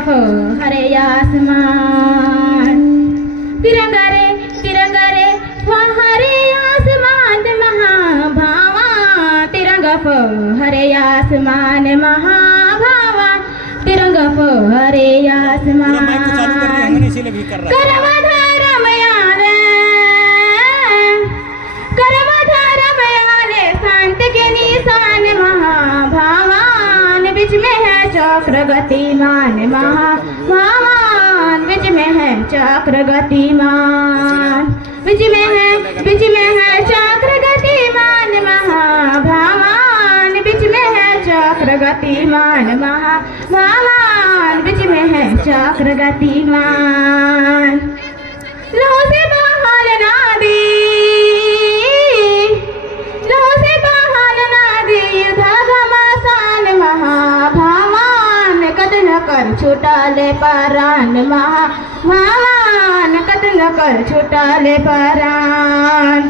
फहरे आसमान। तिरंगा रे फहरे आसमान महाभावा, तिरंगा फहरे आसमान महाभावा, तिरंगा फहरे आसमान। करमधारमयाने शांत के निशान महाभावान, बीच में है चक्र गतिमान महाभावान, बीच में है चक्र गतिमान, बीच में है चक्र गतिमान महाभावान, बीच में है चक्र गतिमान महाभावान, बीच में है चक्र गतिमान। लहू से बहाल नादी, लहू से बहाल नादी, धागा मसान महाभावान, कतल कर छुटाले परान महाभावान, कतल कर छुटाले परान।